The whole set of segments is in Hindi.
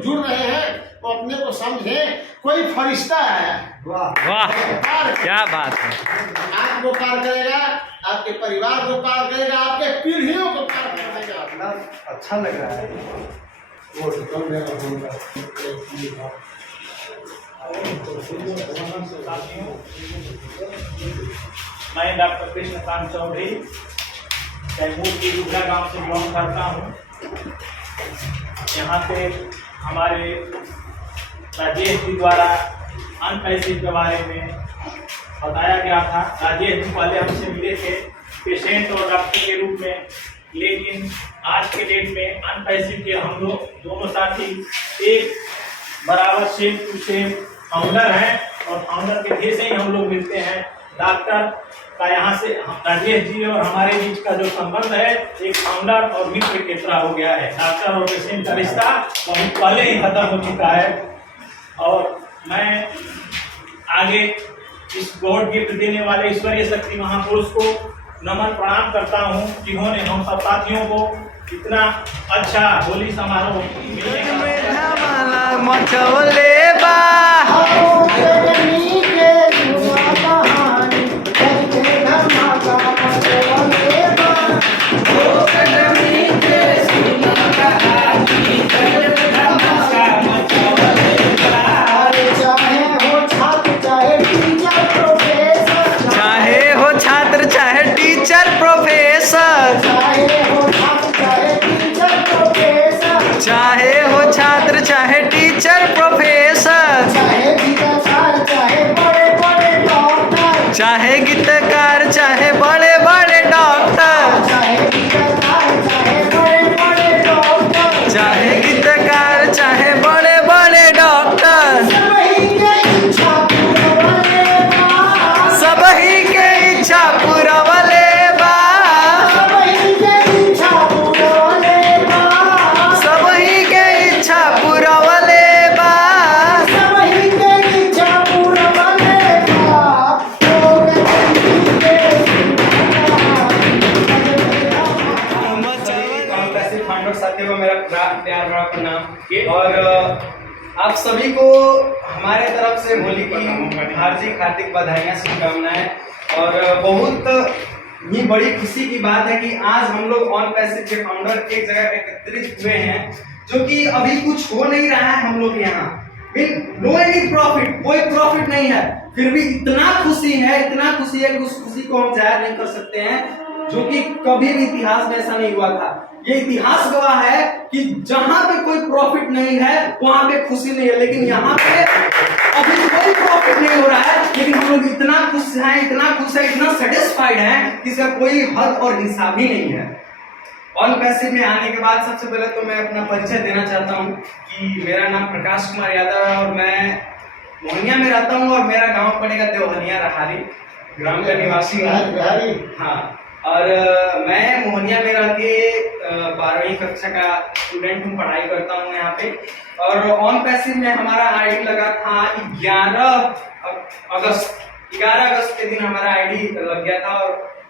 जुड़ रहे हैं वो अपने को समझे कोई फरिश्ता है। वाह वाह, क्या बात है। आपको पार करेगा, आपके परिवार को पार करेगा, आपके पीढ़ियों को पार कर देगा। अच्छा लग रहा है। मैं डॉक्टर कृष्णकांत चौधरी कैमूर की रुद्रा गांव से बिलोंग करता हूँ। यहाँ पे हमारे राजेश जी द्वारा अनपैसिव के बारे में बताया गया था। राजेश जी पहले हमसे मिले थे पेशेंट और डॉक्टर के रूप में, लेकिन आज के डेट में अनपैसिव के हम लोग दोनों साथी एक बराबर सेम टू सेम फाउंडर हैं और फाउंडर के जैसे ही हम लोग मिलते हैं। डॉक्टर का यहाँ से राजेश जी और हमारे बीच का जो संबंध है एक फाउंडर और मित्र की तरह हो गया है। डॉक्टर और पेशेंट का रिश्ता बहुत पहले ही खत्म हो चुका है और मैं आगे इस गॉड गिफ्ट देने वाले ईश्वरीय शक्ति महापुरुष को नमन प्रणाम करता हूँ, जिन्होंने हम सब साथियों को इतना अच्छा होली समारोह चाहे हो छात्र चाहे टीचर प्रोफेसर, चाहे गीतकार चाहे बड़े बड़े डॉक्टर, चाहे गीतकार चाहे बड़े बड़े डॉक्टर, सबही के इच्छा पूरवले बा, सबही के इच्छा पूरवले बा। फाउंडर साथियों को मेरा प्यार भरा प्रणाम। और आप सभी को हमारे तरफ से होली की हार्दिक हार्दिक बधाइयाँ, शुभकामनाएं। और बहुत ही बड़ी खुशी की बात है कि आज हम लोग ऑन पैसिव के फाउंडर एक जगह पे एकत्रित हुए हैं, जो कि अभी कुछ हो नहीं रहा है हम लोग यहाँ, नो एनी प्रॉफिट, कोई प्रॉफिट नहीं है, फिर भी इतना खुशी है, इतना खुशी है कि उस खुशी को हम जाहिर नहीं कर सकते हैं, जो कि कभी भी इतिहास में ऐसा नहीं हुआ था। ये इतिहास गवाह है कि जहां पे कोई प्रॉफिट नहीं है वहां पे खुशी नहीं है, लेकिन यहाँ पे अभी कोई प्रॉफिट नहीं हो रहा है, लेकिन हम लोग इतना खुश हैं, इतना खुश है, इतना सेटिस्फाइड है कि इसका कोई हद और हिसाब ही नहीं है। ऑन पैसिव में आने के बाद सबसे पहले तो मैं अपना परिचय देना चाहता हूँ कि मेरा नाम प्रकाश कुमार यादव है और मैं मोहनिया में रहता हूँ और मेरा गाँव पड़ेगा देवहनिया रहारी ग्राम का निवासी हूँ। हाँ, और मैं मोहनिया में रह के 12वीं कक्षा का स्टूडेंट हूँ, पढ़ाई करता हूँ यहाँ पे। और ऑन पैसिव में हमारा आईडी लगा था 11 अगस्त के दिन हमारा आईडी लग गया था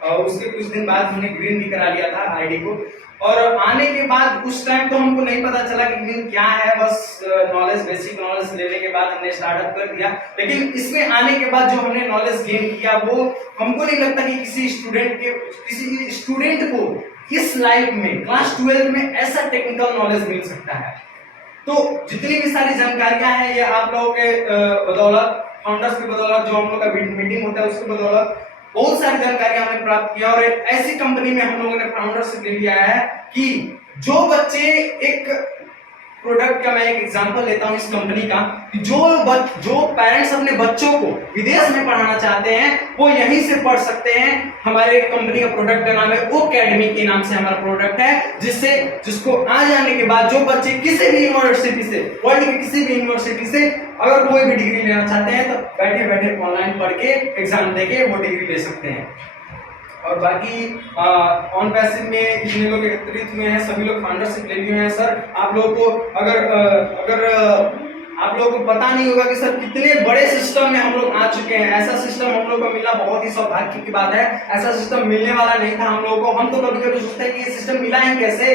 और उसके कुछ दिन बाद हमने ग्रीन भी करा लिया था आईडी को। और आने के बाद उस टाइम तो हमको नहीं पता चला कि ग्रीन क्या है, बस नॉलेज, बेसिक नॉलेज लेने के बाद हमने स्टार्टअप कर दिया। लेकिन इसमें आने के बाद जो हमने नॉलेज गेन किया वो हमको नहीं लगता कि किसी स्टूडेंट को इस लाइफ में क्लास 12 में ऐसा टेक्निकल नॉलेज मिल सकता है। तो जितनी भी सारी जानकारियां हैं ये आप लोगों के बदौलत, फाउंडर्स की बदौलत, जो हम लोग का मीटिंग होता है उसकी बदौलत बहुत सारी जानकारियां हमने प्राप्त किया। और एक ऐसी कंपनी में हम लोगों ने फाउंडरशिप ले लिया है कि जो बच्चे, एक प्रोडक्ट का मैं एक एग्जांपल लेता हूं इस कंपनी का, कि जो पेरेंट्स अपने बच्चों को विदेश में पढ़ाना चाहते हैं वो यहीं से पढ़ सकते हैं। हमारे कंपनी का प्रोडक्ट का नाम है ओकेडमी के नाम से हमारा प्रोडक्ट है, जिसको आ जाने के बाद जो बच्चे किसी भी यूनिवर्सिटी से, वर्ल्ड की किसी भी यूनिवर्सिटी से अगर कोई भी डिग्री लेना चाहते हैं तो बैठे बैठे ऑनलाइन पढ़ के एग्जाम देके वो डिग्री ले सकते हैं। और बाकी ऑन पैसिव में जितने लोग एकत्रित हुए हैं सभी लोग फाउंडरशिप ले लिए हैं। सर आप लोगों को अगर आप लोगों को पता नहीं होगा कि सर कितने बड़े सिस्टम में हम लोग आ चुके हैं। ऐसा सिस्टम हम लोग को मिलना बहुत ही सौभाग्य की बात है। ऐसा सिस्टम मिलने वाला नहीं था हम लोगों को। हम तो कभी कभी सोचते हैं कि ये सिस्टम मिला ही कैसे,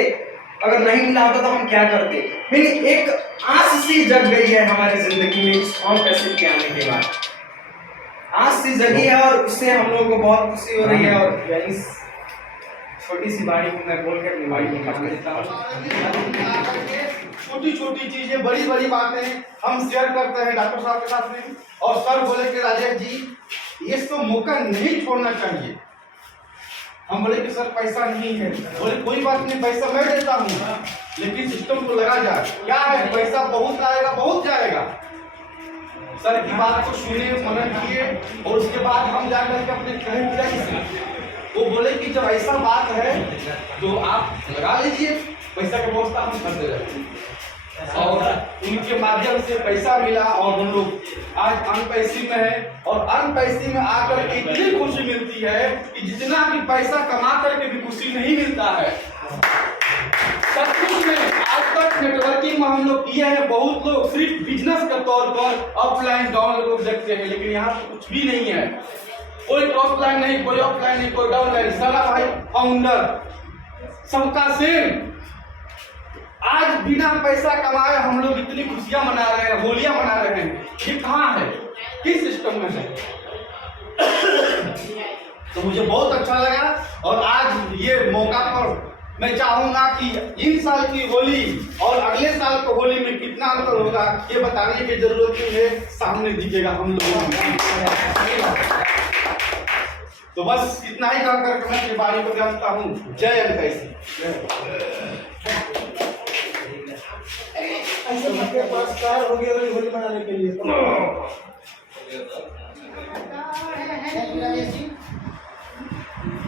अगर नहीं मिला होता तो हम क्या करते। फिर एक आस सी जग गई है हमारी जिंदगी में इस कम पैसे के आने के बाद, आस सी जगी है और उससे हम लोगों को बहुत खुशी हो रही है। और इस छोटी सी बाड़ी को मैं बोल के अपनी बाड़ी को काट देता हूँ। छोटी छोटी चीजें बड़ी बड़ी बातें हम शेयर करते हैं डॉक्टर साहब के साथ में, और सर बोले कि राजेश जी ये तो मौका नहीं छोड़ना चाहिए। हम बोले कि सर पैसा नहीं है, बोले कोई बात नहीं पैसा मैं देता हूँ, लेकिन सिस्टम को लगा जाए। क्या है, पैसा बहुत आएगा बहुत जाएगा। सर की बात को सुने, मनन किए, और उसके बाद हम जाकर के अपने कहें वो बोले कि जब ऐसा बात है तो आप लगा लीजिए, पैसा की व्यवस्था हम करते रहते। और उनके माध्यम से पैसा मिला और हम लोग आज अनपैसी में है। और अनपैसी में आकर के इतनी खुशी मिलती है कि जितना भी पैसा कमा करके भी खुशी नहीं मिलता है। सब कुछ में आज तक नेटवर्किंग में हम लोग किए हैं, बहुत लोग सिर्फ बिजनेस के तौर पर ऑफलाइन डाउन लोग देखते हैं, लेकिन यहाँ पे कुछ भी नहीं है। कोई ऑफलाइन नहीं, कोई ऑफलाइन नहीं, कोई डाउनलाइन, सारा भाई फाउंडर सबका सेम। आज बिना पैसा कमाए हम लोग इतनी खुशियां मना रहे हैं, होलियां मना रहे हैं। ये कहाँ है, किस सिस्टम में है? तो मुझे बहुत अच्छा लगा। और आज ये मौका पर मैं चाहूंगा कि इन साल की होली और अगले साल की होली में कितना अंतर होगा ये बताने की जरूरत नहीं है, सामने दिखेगा हम लोगों को। तो बस इतना ही कर करके मैं अपनी बारी को जानता हूँ। जय अनपैसी। पुरस्कार हो गया होली मनाने के लिए।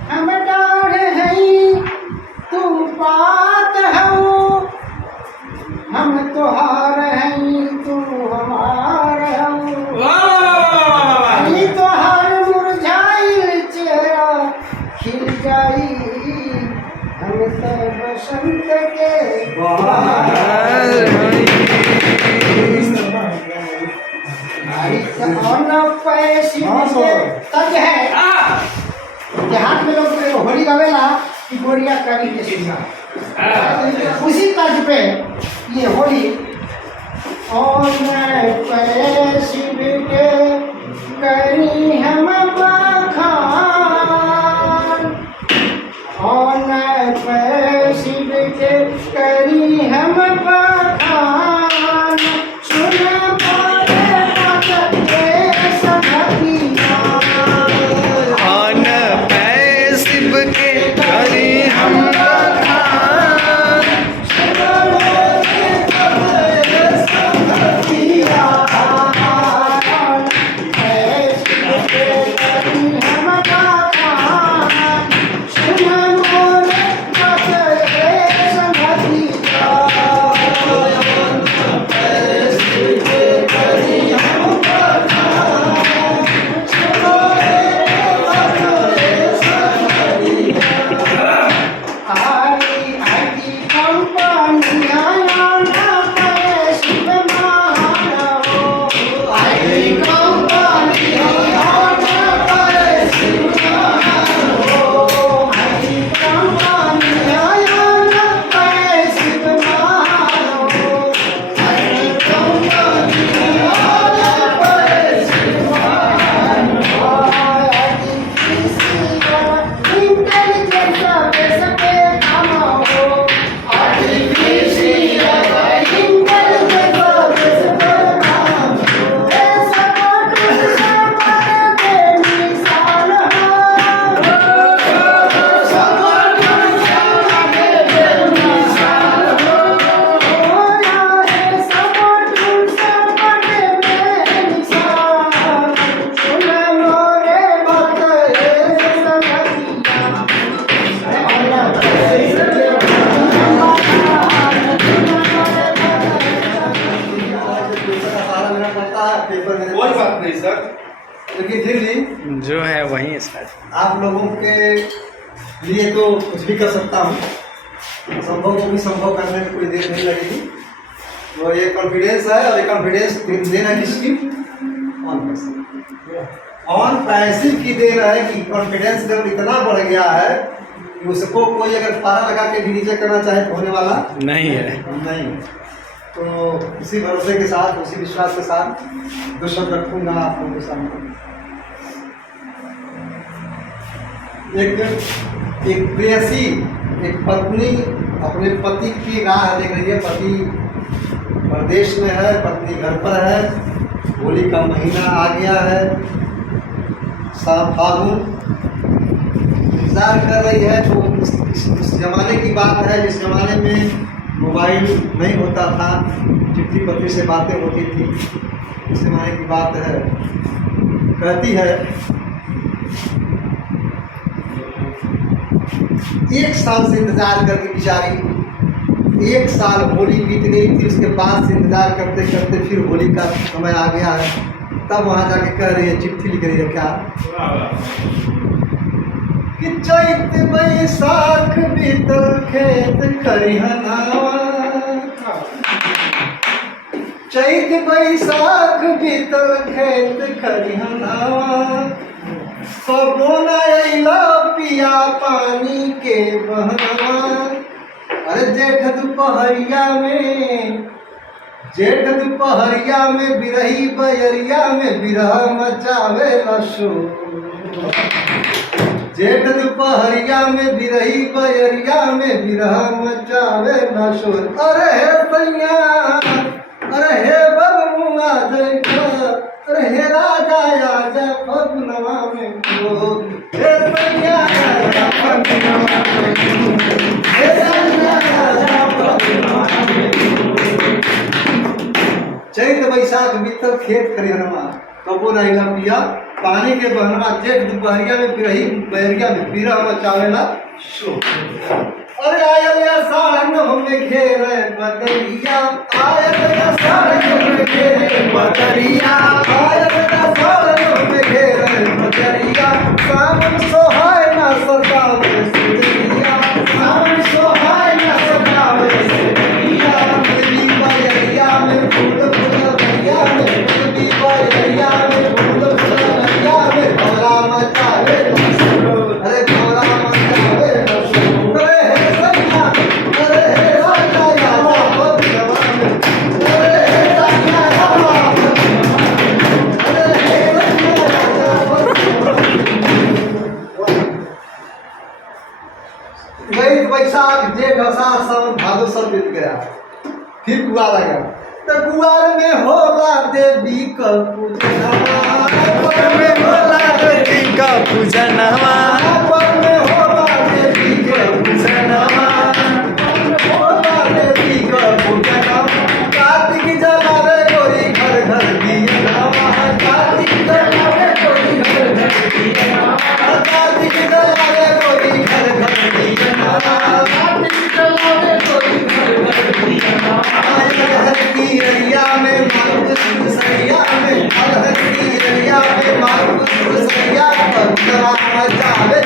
हम डाढ़ हैं तू बात हूँ, हम तोहार हैं तू हमार हूँ। तोहार मुरझाइल चेहरा खिल जाई, हम तो बसंत के तज है। देहात में लोग होली गावेला कि गोरिया करी के सीधा, उसी तर्ज पे ये होली। और मैं शिव के करी हम बखान, और मैं शिव के करी हम बखान। सुन बोले मत के सखिया, आन पैसिब के करी हम कोई बात नहीं सर, लेकिन फिर भी जो है वही सर। आप लोगों के लिए तो कुछ भी कर सकता हूँ, संभव को भी संभव करने में कोई देर नहीं लगेगी। तो ये कॉन्फिडेंस है, और ये कॉन्फिडेंस देना किसकी? ऑन पैसिव की देन है कि कॉन्फिडेंस लेवल इतना बढ़ गया है कि उसको कोई अगर पारा लगा के भी रिजेक्ट करना चाहे तो होने वाला नहीं है। नहीं। तो इसी भरोसे के साथ, उसी विश्वास के साथ 2 शब्द रखूंगा आप लोगों के सामने। एक प्रेयसी, एक पत्नी अपने पति की राह देख रही है। पति प्रदेश में है, पत्नी घर पर है, होली का महीना आ गया है, फागुन इंतजार कर रही है। तो इस जमाने की बात है जिस जमाने में मोबाइल नहीं होता था, चिट्ठी पत्री से बातें होती थी, इस जमाने की बात है। कहती है 1 साल से इंतजार करके बेचारी, 1 साल होली बीत गई थी, उसके बाद से इंतजार करते करते फिर होली का समय आ गया है। तब वहाँ जाके कह रही है, चिट्ठी लिख रही है क्या कि चैत बैसाख बीतल खेत खरिहनावा, चैत बैसाख बीतल खेत खरिहनावा, कबो न अइला पिया पानी के बहनवा। अरे जेठ दुपहरिया में बिरही बयरिया में बिरह मचावे शोर। जेठ दुपहरिया में बिरही बयरिया में बिरह मचावे शोर। अरे हे सैया, अरे हे बबुआ देखो, अरे हे राजा आजा फगुनवा में हो, हे सैया आजा फगुनवा में हो, हे राजा आजा फगुनवा में हो। चैत बैसाख बीतल खेत खरिहनवा, कबो नहीं ला पिया पानी के बहनवा, जेठ दुपहरिया में बिरही बैरिया में बिरह मचावेला शोर। अरे आयल सावन में घेरे बदरिया, आयल सावन में घेरे बदरिया, आयल सावन में घेरे बदरिया, सावन सोहाय ना सतावे सुरिया, सावन सोहाय ना सतावे सुरिया। बिरही बयरिया में फूल फुलरिया में, बिरही बयरिया में फूल फुलरिया में, भौरा मचावे शोर। अरे भौरा मचावे शोर। बैसाख जेठ आषाढ़ सावन भादो सब बीत गया, फिर कुआर आ गया। तो कुआर में होला देवी का पूजनवा, कुआर में होला देवी का पूजनवा, कुआर में होला देवी का पूजनवा, होला देवी का पूजनवा। कार्तिक जलावे कोई घर घर दियनवा, कार्तिक जलावे कोई घर घर दियनवा, कार्तिक जलावे कोई घर घर दियनवा, कार्तिक जलावे कोई घर घर दियनवा। हर की रैया में मालपुर सैया में, हर की रैया में मालपुर सैया पर मचावे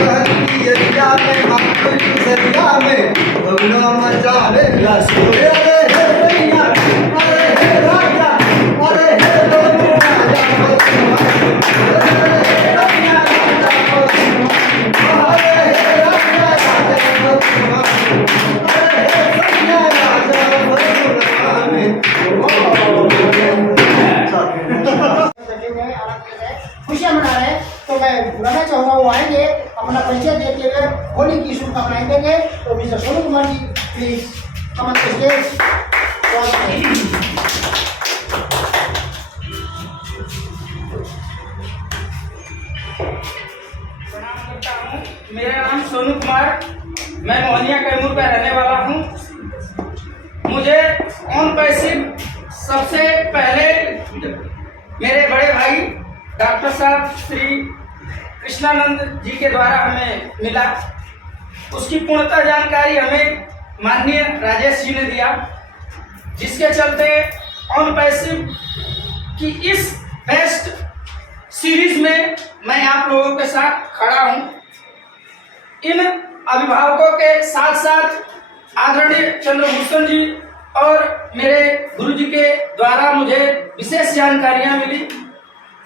हर की रैया में मालपुर सैया में भगना मचावे शोर। अरे हे रैया, अरे हे राजा, अरे हे राजा, अरे हे रैया राजा, अरे हे राजा राजा, अरे हे सैया राजा भगना में। खुशियाँ मना रहे हैं, तो मैं बुलाना चाहूँगा वो आएंगे, अपना परिचय देते हुए होली की शुभकामनाएं देंगे। तो mister Sonu Kumar ji please come on the stage. प्रणाम करता हूँ। मेरा नाम सोनू कुमार, मैं मोहनिया कैमूर का रहने वाला हूँ। मुझे ऑन पैसिव सबसे पहले मेरे बड़े भाई डॉक्टर साहब श्री कृष्णानंद जी के द्वारा हमें मिला। उसकी पूर्णतः जानकारी हमें माननीय राजेश जी ने दिया, जिसके चलते ऑन पैसिव की इस बेस्ट सीरीज में मैं आप लोगों के साथ खड़ा हूं। इन अभिभावकों के साथ साथ आदरणीय चंद्रभूषण जी और मेरे गुरु जी के द्वारा मुझे विशेष जानकारियां मिली,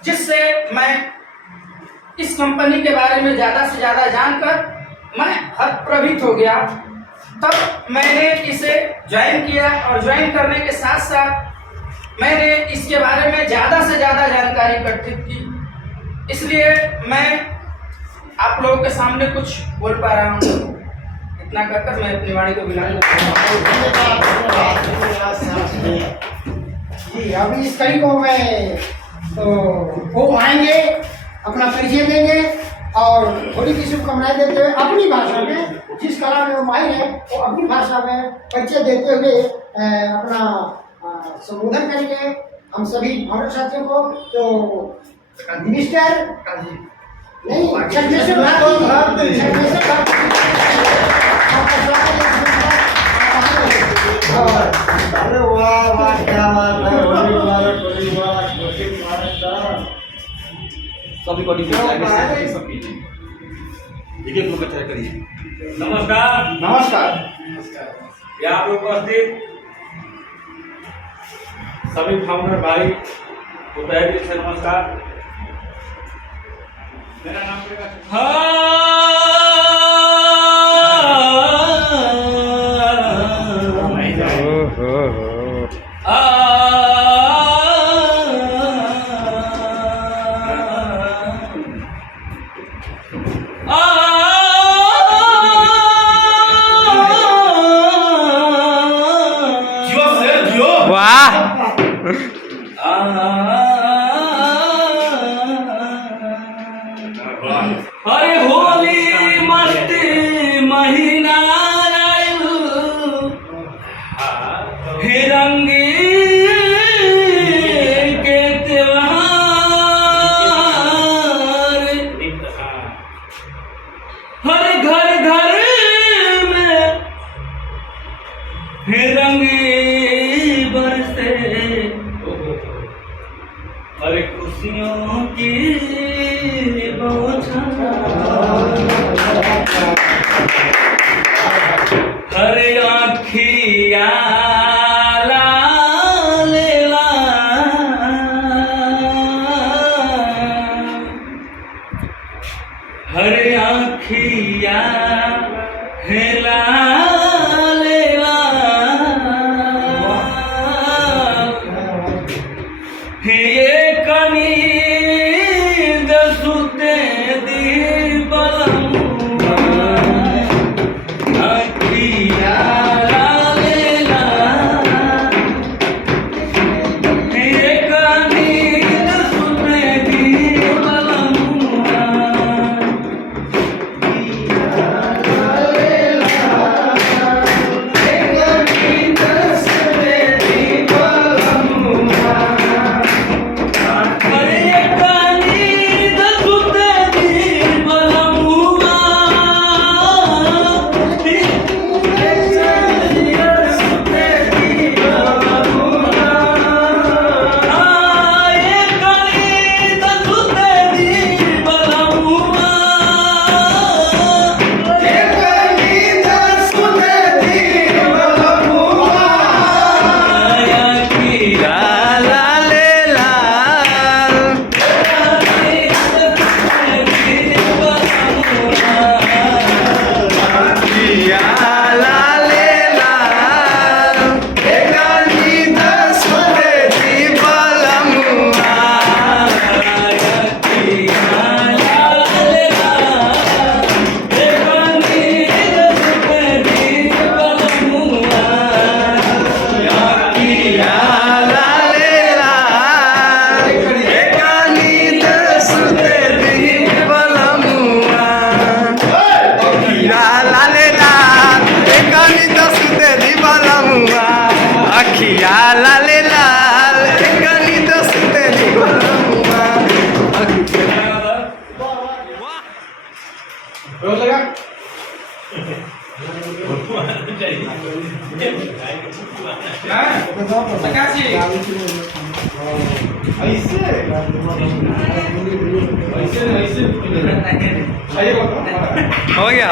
जिससे मैं इस कंपनी के बारे में ज़्यादा से ज़्यादा जानकर मैं हतप्रभित हो गया। तब मैंने इसे ज्वाइन किया और ज्वाइन करने के साथ साथ मैंने इसके बारे में ज़्यादा से ज़्यादा जानकारी इकट्ठित की। इसलिए मैं आप लोगों के सामने कुछ बोल पा रहा हूँ। इतना कर मैं अपनी वाणी को विराम जी, अभी इस कड़ी को मैं तो वो आएंगे, अपना परिचय देंगे और होली की शुभकामनाएं देते हुए अपनी भाषा में, जिस कला में वो माहिर है वो अपनी भाषा में परिचय देते हुए अपना संबोधन करेंगे हम सभी हमारे साथियों को। तो मिनिस्टर नहीं, अरे वाह वाह, क्या बात है। होली मुबारक, होली मुबारक, होली मुबारक। सभी को सब कीजिए, एक लोग अच्छा करिए। नमस्कार। नमस्कार। यहाँ पर उपस्थित सभी फाउंडर भाई को तहे दिल से नमस्कार। मेरा नाम वाह अरे होली मस्त महीना हे रंगी के त्योहार, हर घर घर में हे रंगी बरसे, अरे खुशियों की हरे आँखिया लाल हरे आँखिया है लाल हे कनी दसुते दी बलमुआ अखिया लालेला, हे कनी दसुते दी बलमुआ हो गया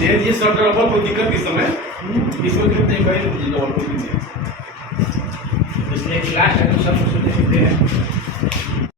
ये शर्ट रखो, कोई दिक्कत इस समय इसको कितने कहीं मुझे और कोई नहीं, इसलिए लास्ट है तो सब कुछ देते हैं।